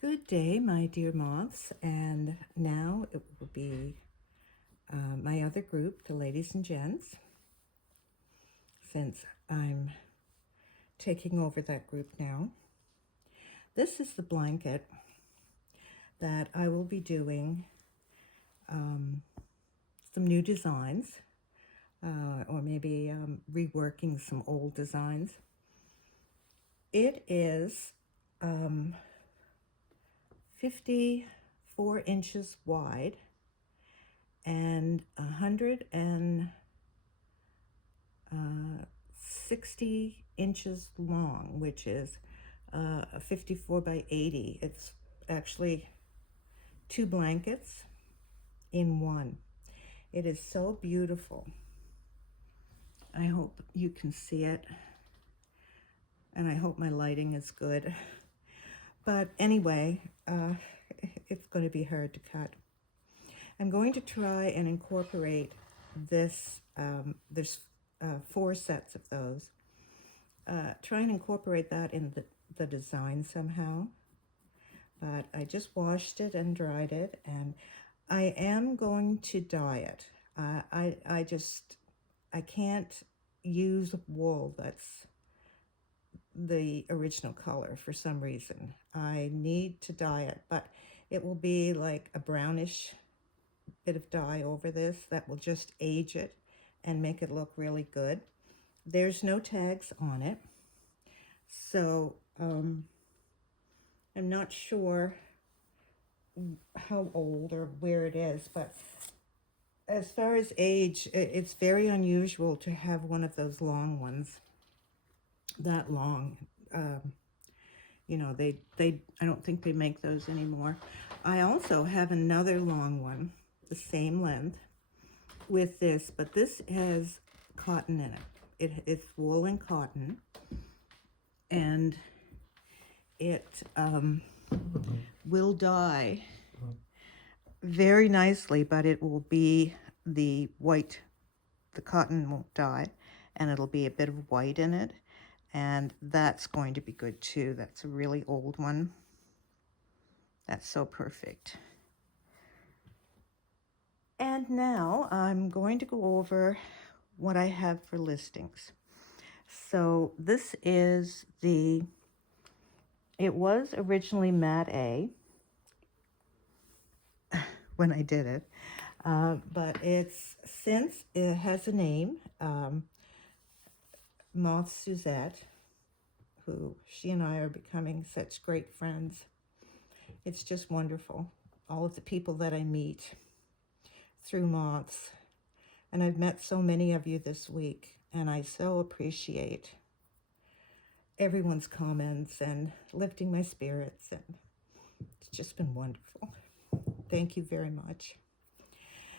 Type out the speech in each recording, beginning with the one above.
Good day, my dear moths, and now it will be my other group, the ladies and gents, since I'm taking over that group now. This is the blanket that I will be doing some new designs, or maybe reworking some old designs. It is 54 inches wide and 160 inches long, which is 54 by 80. It's actually 2 blankets in one. It is so beautiful. I hope you can see it, and I hope my lighting is good. But anyway, it's going to be hard to cut. I'm going to try and incorporate this. There's 4 sets of those. Try and incorporate that in the design somehow. But I just washed it and dried it, and I am going to dye it. I can't use wool that's the original color for some reason. I need to dye it, but it will be like a brownish bit of dye over this that will just age it and make it look really good. There's no tags on it, so I'm not sure how old or where it is, but as far as age, it's very unusual to have one of those long ones that long. You know, I don't think they make those anymore. I also have another long one, the same length with this, but this has cotton in it. It's wool and cotton, and it will dye very nicely, but it will be the white. The cotton won't dye, and it'll be a bit of white in it, and that's going to be good too. That's a really old one. That's so perfect. And now I'm going to go over what I have for listings. So this is it was originally Mat A when I did it, but it has a name, Moth Suzette, who she and I are becoming such great friends. It's just wonderful, all of the people that I meet through moths, and I've met so many of you this week, and I so appreciate everyone's comments and lifting my spirits, and it's just been wonderful. Thank you very much.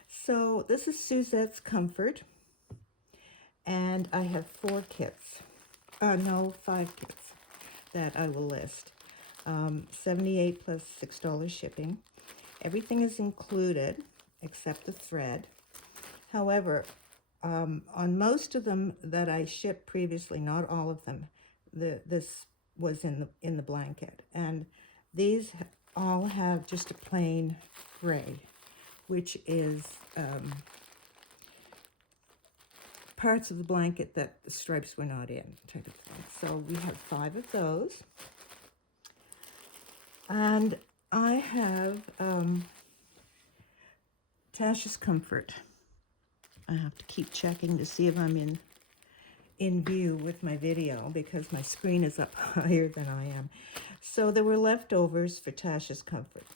So this is Suzette's Comfort, and I have 5 kits that I will list. $78 plus $6 shipping. Everything is included except the thread. However, on most of them that I shipped previously, not all of them, this was in the blanket, and these all have just a plain gray, which is parts of the blanket that the stripes were not in, type of thing. So we have 5 of those, and I have Tashas Comfort. I have to keep checking to see if I'm in view with my video, because my screen is up higher than I am. So there were leftovers for Tashas Comfort.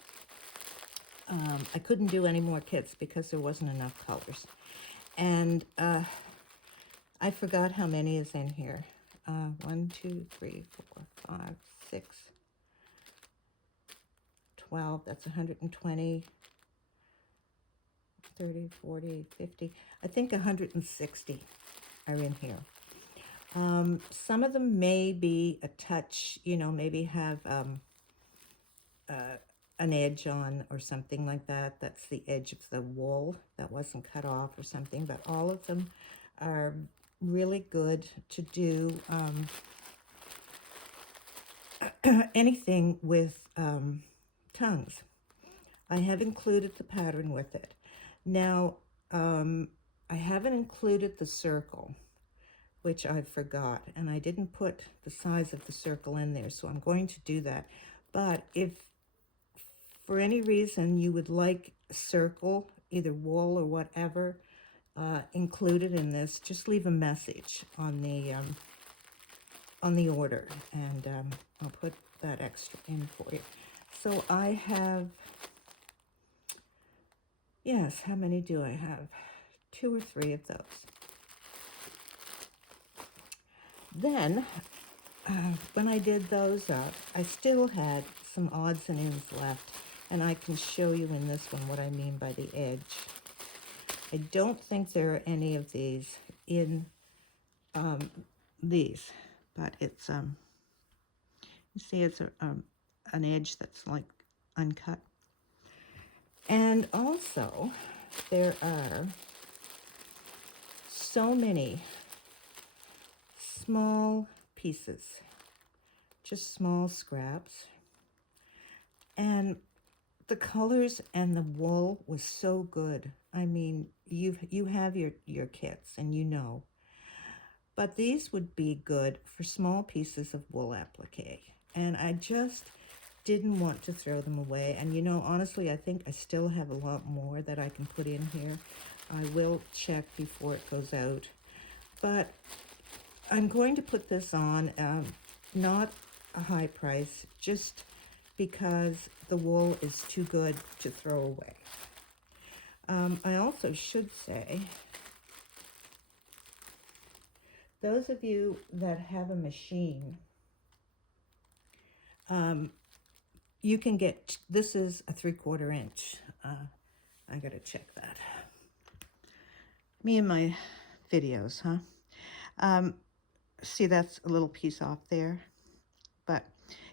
I couldn't do any more kits because there wasn't enough colors. And I forgot how many is in here. 1, 2, 3, 4, 5, 6, 12. That's 120. 30, 40, 50. I think 160 are in here. Some of them may be a touch, maybe have an edge on or something like that. That's the edge of the wool that wasn't cut off or something, but all of them are really good to do anything with tongues. I have included the pattern with it. Now, I haven't included the circle, which I forgot, and I didn't put the size of the circle in there, so I'm going to do that. But if for any reason you would like a circle, either wool or whatever, included in this, just leave a message on the order, and I'll put that extra in for you. So I have, yes, how many do I have? 2 or 3 of those. Then, when I did those up, I still had some odds and ends left, and I can show you in this one what I mean by the edge. I don't think there are any of these in these, but it's, you see it's an edge that's like uncut. And also, there are so many small pieces, just small scraps. And the colors and the wool was so good. I mean, you have your kits and you know. But these would be good for small pieces of wool applique. And I just didn't want to throw them away. And you know, honestly, I think I still have a lot more that I can put in here. I will check before it goes out. But I'm going to put this on, not a high price, just because the wool is too good to throw away. I also should say, those of you that have a machine, you can get, this is a 3/4 inch. I gotta check that. Me and my videos, huh? See, that's a little piece off there, but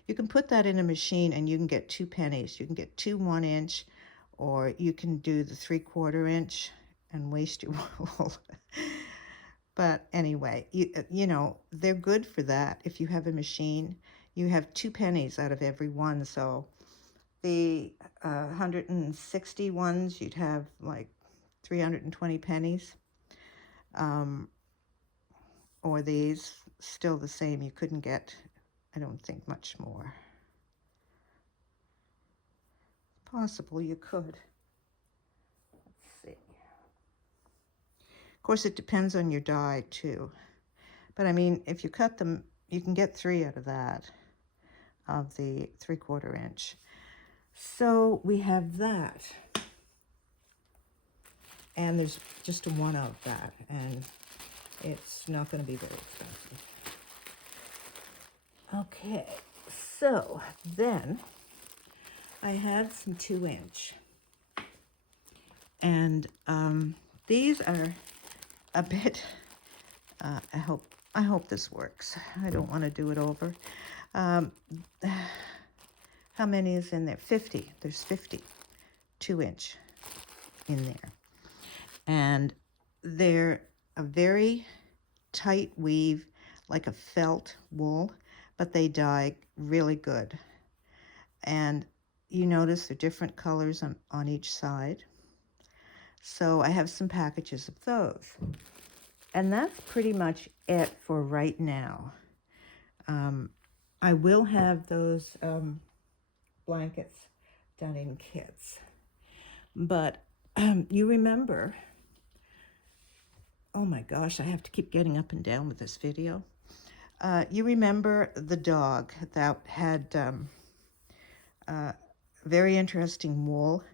you can put that in a machine and you can get 2 pennies. You can get 2 1-inch, or you can do the 3/4 inch and waste your wool. But anyway, you know, they're good for that. If you have a machine, you have 2 pennies out of every one. So the 160 ones, you'd have like 320 pennies. Or these, still the same. You couldn't get, I don't think, much more. Possible you could. Let's see. Of course, it depends on your dye too. But I mean, if you cut them, you can get 3 out of that, of the 3/4 inch. So we have that. And there's just one of that, and it's not going to be very expensive. Okay, so then I have some 2-inch. And these are a bit, I hope this works. I don't want to do it over. How many is in there? 50. There's 50 2-inch in there. And they're a very tight weave, like a felt wool, but they dye really good. And you notice they're different colors on each side. So I have some packages of those. And that's pretty much it for right now. I will have those blankets done in kits. But you remember, oh my gosh, I have to keep getting up and down with this video. You remember the dog that had very interesting wool,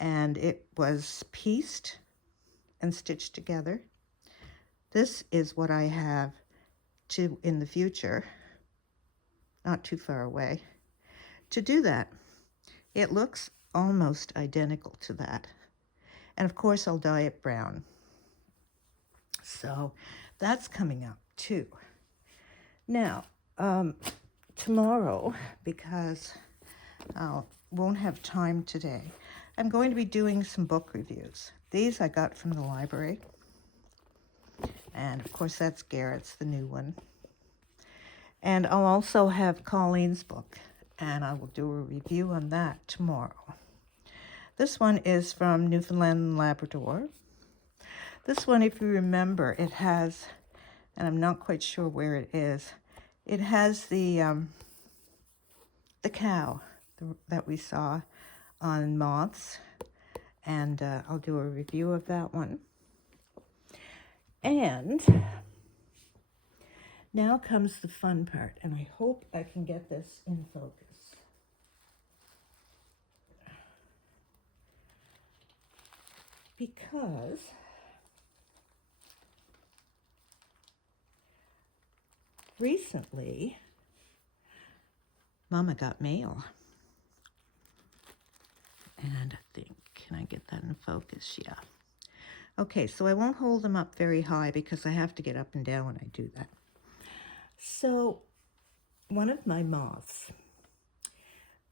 and it was pieced and stitched together. This is what I have to in the future, not too far away, to do that. It looks almost identical to that. And of course, I'll dye it brown. So that's coming up too. Now, tomorrow, because I won't have time today, I'm going to be doing some book reviews. These I got from the library. And of course, that's Garrett's, the new one. And I'll also have Colleen's book. and I will do a review on that tomorrow. This one is from Newfoundland and Labrador. This one, if you remember, it has, and I'm not quite sure where it is, it has the cow that we saw on moths, and I'll do a review of that one. And now comes the fun part, and I hope I can get this in focus. Because recently, Mama got mail. And I think, can I get that in focus? Yeah. Okay, so I won't hold them up very high because I have to get up and down when I do that. So, one of my moths,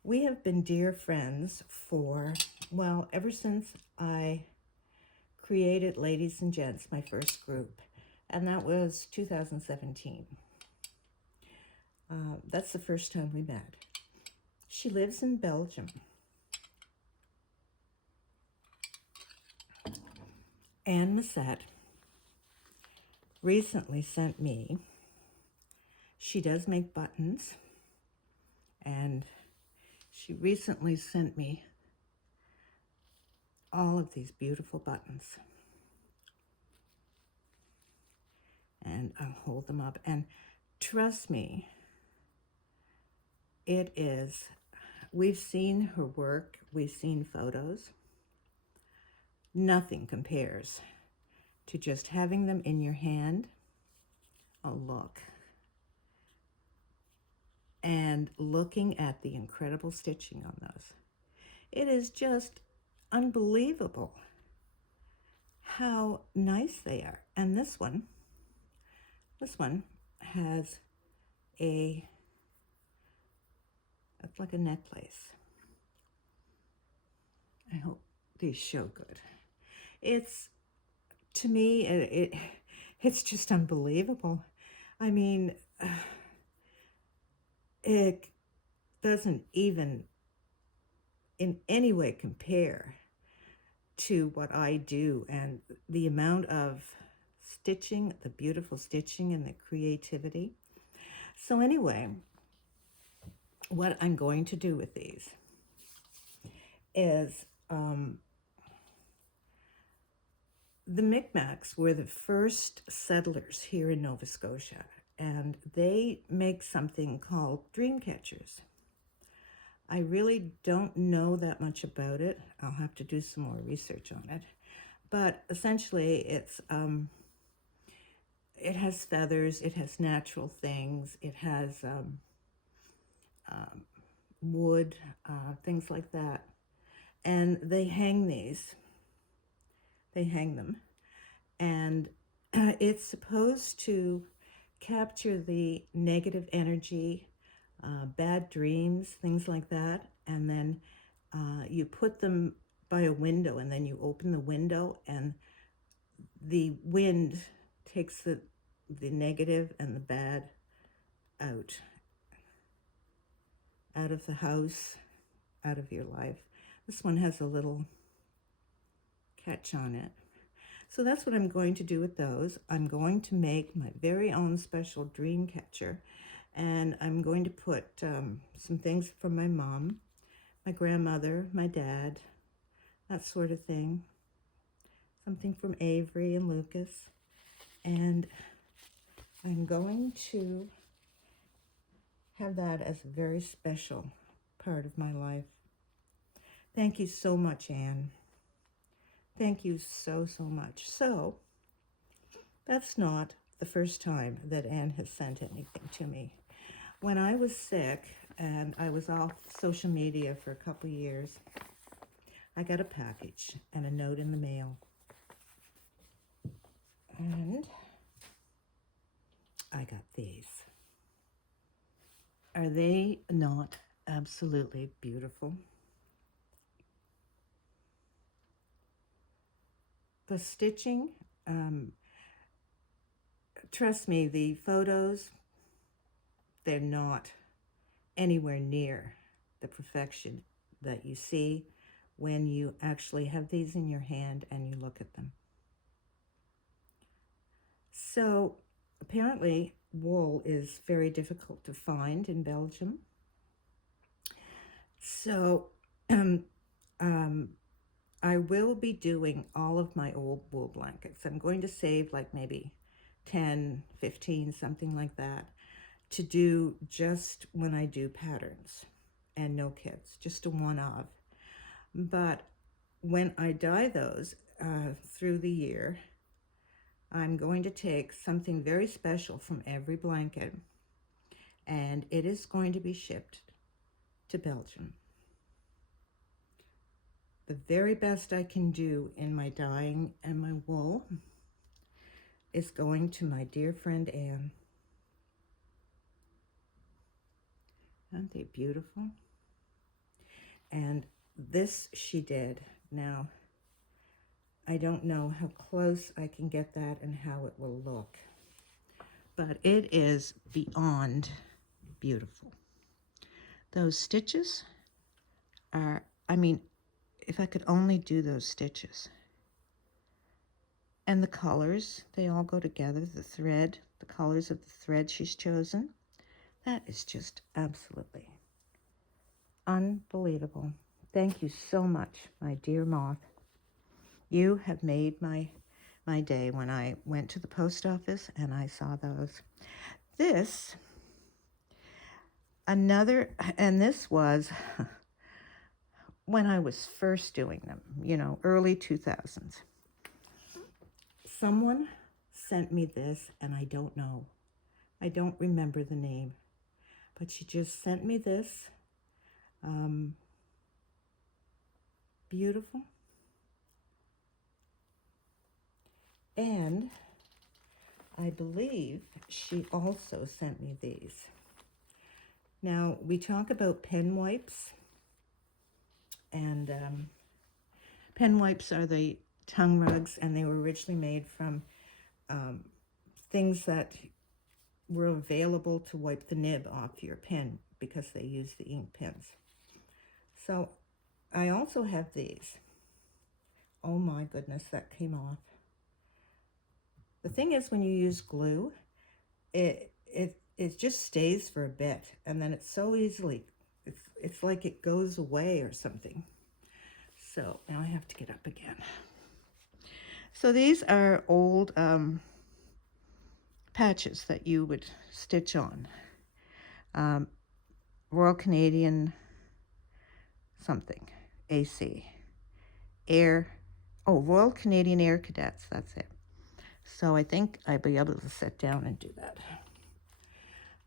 we have been dear friends for, well, ever since I created Ladies and Gents, my first group, and that was 2017. That's the first time we met. She lives in Belgium. Anne Massette recently sent me, she does make buttons, and she recently sent me all of these beautiful buttons. And I'll hold them up, and trust me, it is, we've seen her work, we've seen photos. Nothing compares to just having them in your hand. Oh, look. And looking at the incredible stitching on those. It is just unbelievable how nice they are. And this one has it's like a necklace. I hope these show good. It's, to me, it's just unbelievable. I mean, it doesn't even in any way compare to what I do, and the amount of stitching, the beautiful stitching and the creativity. So anyway, what I'm going to do with these is the Micmacs were the first settlers here in Nova Scotia, and they make something called dream catchers. I really don't know that much about it. I'll have to do some more research on it. But essentially, it has feathers, it has natural things, it has wood, things like that. And they hang them. And it's supposed to capture the negative energy, bad dreams, things like that. And then you put them by a window, and then you open the window, and the wind takes the negative and the bad out of the house, out of your life. This one has a little catch on it. So that's what I'm going to do with those. I'm going to make my very own special dream catcher, and I'm going to put some things from my mom, my grandmother, my dad, that sort of thing. Something from Avery and Lucas. And I'm going to have that as a very special part of my life. Thank you so much, Anne. Thank you so, so much. So, that's not the first time that Anne has sent anything to me. When I was sick and I was off social media for a couple years, I got a package and a note in the mail. And I got these. Are they not absolutely beautiful? The stitching, trust me, the photos, they're not anywhere near the perfection that you see when you actually have these in your hand and you look at them. So apparently wool is very difficult to find in Belgium. So I will be doing all of my old wool blankets. I'm going to save like maybe 10, 15, something like that, to do just when I do patterns and no kits, just a one of. But when I dye those through the year, I'm going to take something very special from every blanket, and it is going to be shipped to Belgium. The very best I can do in my dyeing and my wool is going to my dear friend Anne. Aren't they beautiful? And this she did. Now, I don't know how close I can get that and how it will look, but it is beyond beautiful. Those stitches are, I mean, if I could only do those stitches. And the colors, they all go together. The thread, the colors of the thread she's chosen. That is just absolutely unbelievable. Thank you so much, my dear moth. You have made my day when I went to the post office and I saw those. This, and this was when I was first doing them, early 2000s. Someone sent me this, and I don't know. I don't remember the name, but she just sent me this. Beautiful. And I believe she also sent me these. Now, we talk about pen wipes, and pen wipes are the tongue rugs, and they were originally made from things that were available to wipe the nib off your pen because they use the ink pens. So I also have these. Oh my goodness, that came off. The thing is, when you use glue, it just stays for a bit, and then it's so easily, it's like it goes away or something. So now I have to get up again. So these are old patches that you would stitch on. Royal Canadian something, AC. Royal Canadian Air Cadets, that's it. So I think I'd be able to sit down and do that.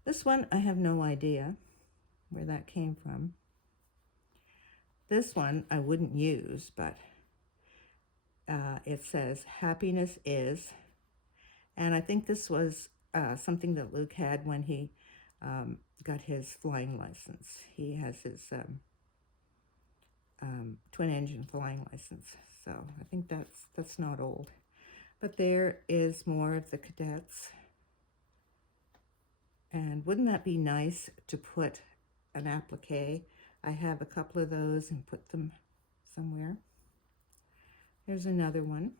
This one, I have no idea where that came from. This one I wouldn't use, but it says, happiness is, and I think this was something that Luke had when he got his flying license. He has his twin-engine flying license, so I think that's not old. But there is more of the cadets. And wouldn't that be nice to put an applique? I have a couple of those and put them somewhere. There's another one.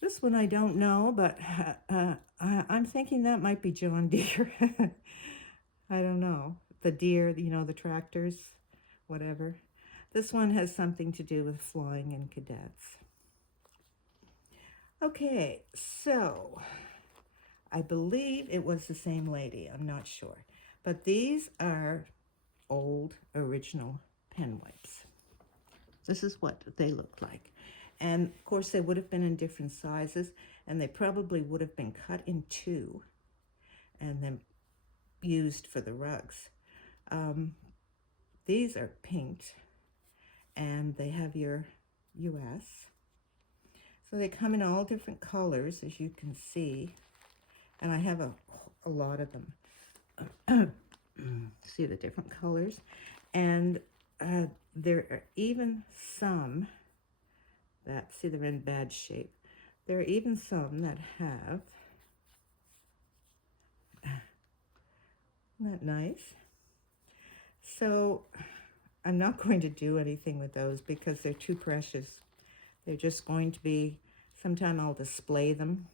This one I don't know, but I'm thinking that might be John Deere. I don't know. The deer, the tractors, whatever. This one has something to do with flying and cadets. Okay, so I believe it was the same lady. I'm not sure. But these are old original pen wipes. This is what they looked like. And of course they would have been in different sizes, and they probably would have been cut in two and then used for the rugs. These are pinked, and they have your US. So they come in all different colors, as you can see. And I have a lot of them. See the different colors. And there are even some that, see, they're in bad shape. There are even some that have Isn't that nice? So I'm not going to do anything with those because they're too precious. They're just going to be, sometime I'll display them.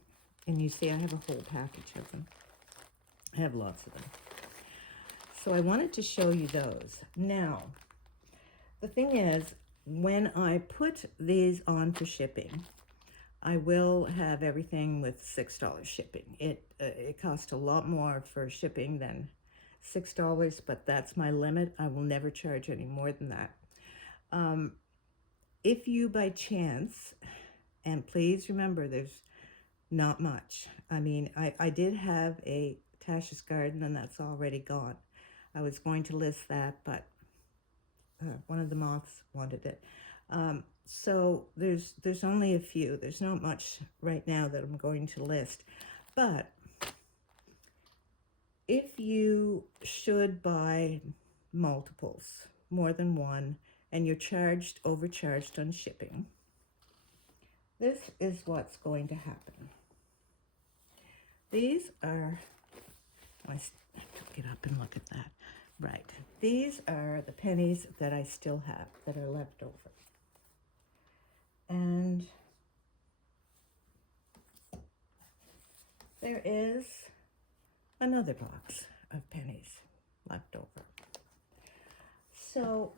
And you see I have a whole package of them. I have lots of them. So I wanted to show you those. Now, the thing is, when I put these on for shipping, I will have everything with $6 shipping. It costs a lot more for shipping than $6, but that's my limit. I will never charge any more than that. If you by chance, and please remember there's not much. I mean, I did have a Tashas garden and that's already gone. I was going to list that, but one of the moths wanted it. So there's only a few. There's not much right now that I'm going to list. But if you should buy multiples, more than one, and you're overcharged on shipping, this is what's going to happen. These are, I have to get up and look at that. Right. These are the pennies that I still have that are left over. And there is another box of pennies left over. So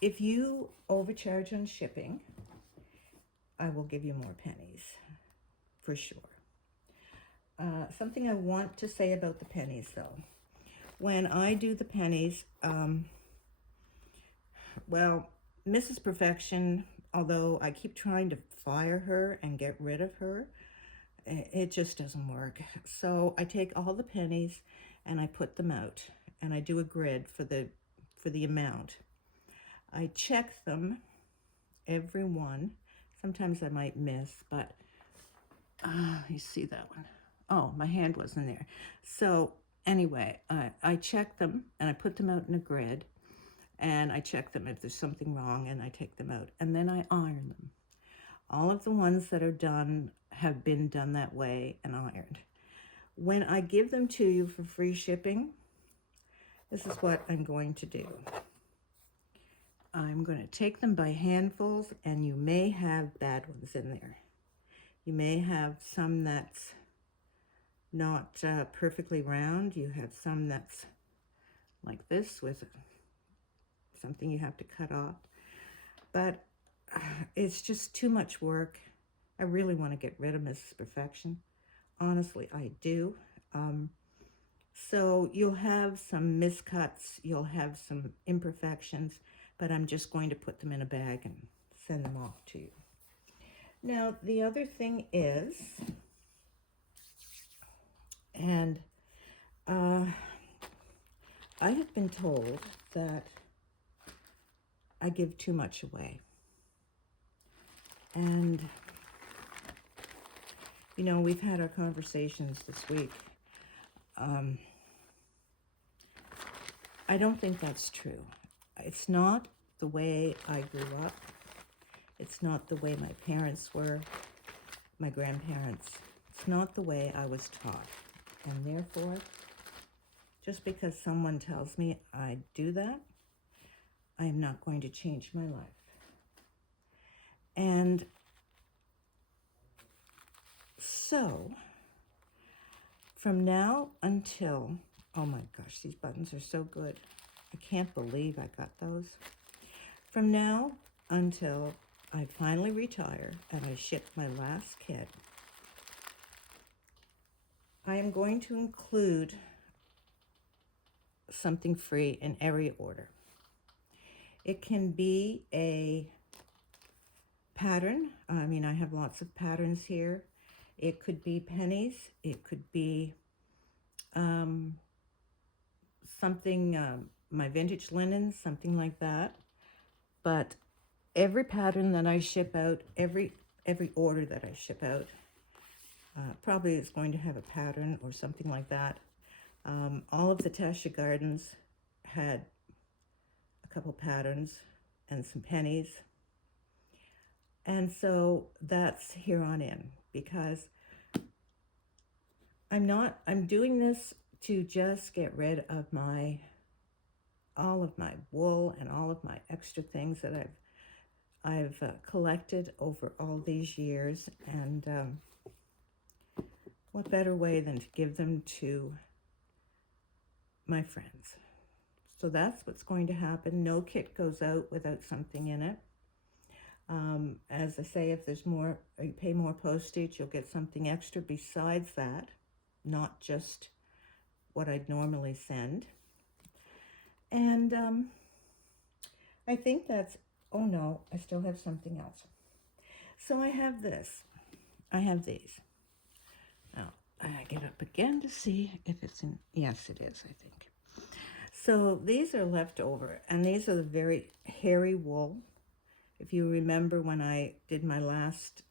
if you overcharge on shipping, I will give you more pennies for sure. Something I want to say about the pennies though. When I do the pennies, well, Mrs. Perfection, although I keep trying to fire her and get rid of her, it just doesn't work. So I take all the pennies and I put them out and I do a grid for the amount. I check them, every one. Sometimes I might miss, but you see that one. Oh, my hand wasn't there. So anyway, I check them and I put them out in a grid. And I check them if there's something wrong and I take them out. And then I iron them. All of the ones that are done have been done that way and ironed. When I give them to you for free shipping, this is what I'm going to do. I'm going to take them by handfuls, and you may have bad ones in there. You may have some that's not perfectly round. You have some that's like this with something you have to cut off. But it's just too much work. I really want to get rid of Mrs. Perfection. Honestly, I do. So you'll have some miscuts, you'll have some imperfections, but I'm just going to put them in a bag and send them off to you. Now, the other thing is, and I have been told that I give too much away. And, you know, we've had our conversations this week. I don't think that's true. It's not the way I grew up. It's not the way my parents were, my grandparents. It's not the way I was taught. And therefore, just because someone tells me I do that, I am not going to change my life. And so, from now until, oh my gosh, these buttons are so good. I can't believe I got those. From now until I finally retire and I ship my last kid, I am going to include something free in every order. It can be a pattern. I mean, I have lots of patterns here. It could be pennies. It could be something, my vintage linen, something like that. But every pattern that I ship out, every order that I ship out, probably is going to have a pattern or something like that. All of the Tasha Gardens had a couple patterns and some pennies. And so that's here on in, because I'm doing this to just get rid of all of my wool and all of my extra things that I've collected over all these years. And what better way than to give them to my friends? So that's what's going to happen. No kit goes out without something in it. As I say, if there's more, you pay more postage, you'll get something extra besides that, not just what I'd normally send. And I think that's, oh no, I still have something else. So I have this. I have these. Now, I get up again to see if it's in, yes, it is, I think. So these are left over, and these are the very hairy wool. If you remember when I did my last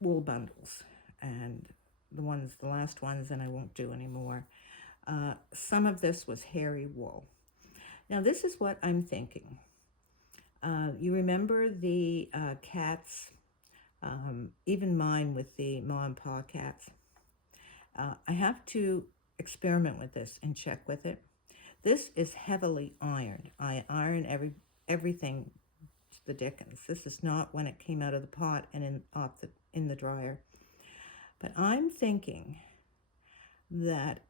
wool bundles, and the last ones, and I won't do anymore, some of this was hairy wool. Now this is what I'm thinking. You remember the cats, even mine with the Ma and Pa cats. I have to experiment with this and check with it. This is heavily ironed. I iron everything to the dickens. This is not when it came out of the pot and in the dryer. But I'm thinking that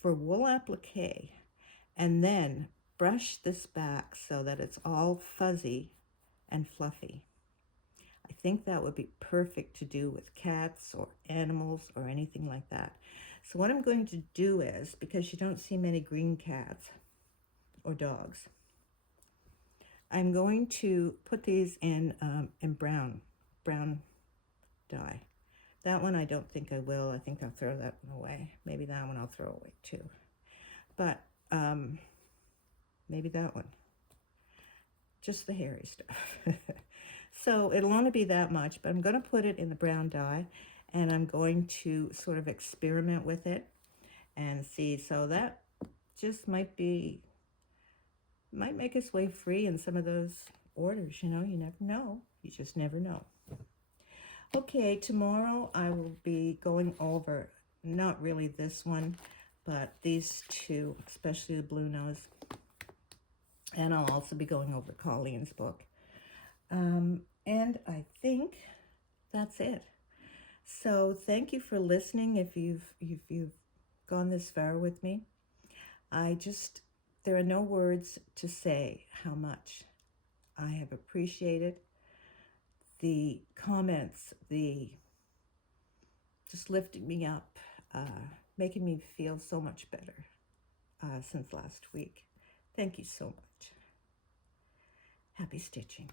for wool applique, and then brush this back so that it's all fuzzy and fluffy. I think that would be perfect to do with cats or animals or anything like that. So what I'm going to do is, because you don't see many green cats or dogs, I'm going to put these in brown dye. That one I don't think I will. I think I'll throw that one away. Maybe that one I'll throw away too. But maybe that one. Just the hairy stuff. So it'll only be that much, but I'm going to put it in the brown dye, and I'm going to sort of experiment with it and see. So that just might make its way free in some of those orders. You know, you never know. You just never know. Okay, tomorrow I will be going over, not really this one, but these two, especially the blue nose. And I'll also be going over Colleen's book. And I think that's it. So thank you for listening. If you've gone this far with me, there are no words to say how much I have appreciated the comments, just lifting me up, making me feel so much better since last week. Thank you so much. Happy stitching.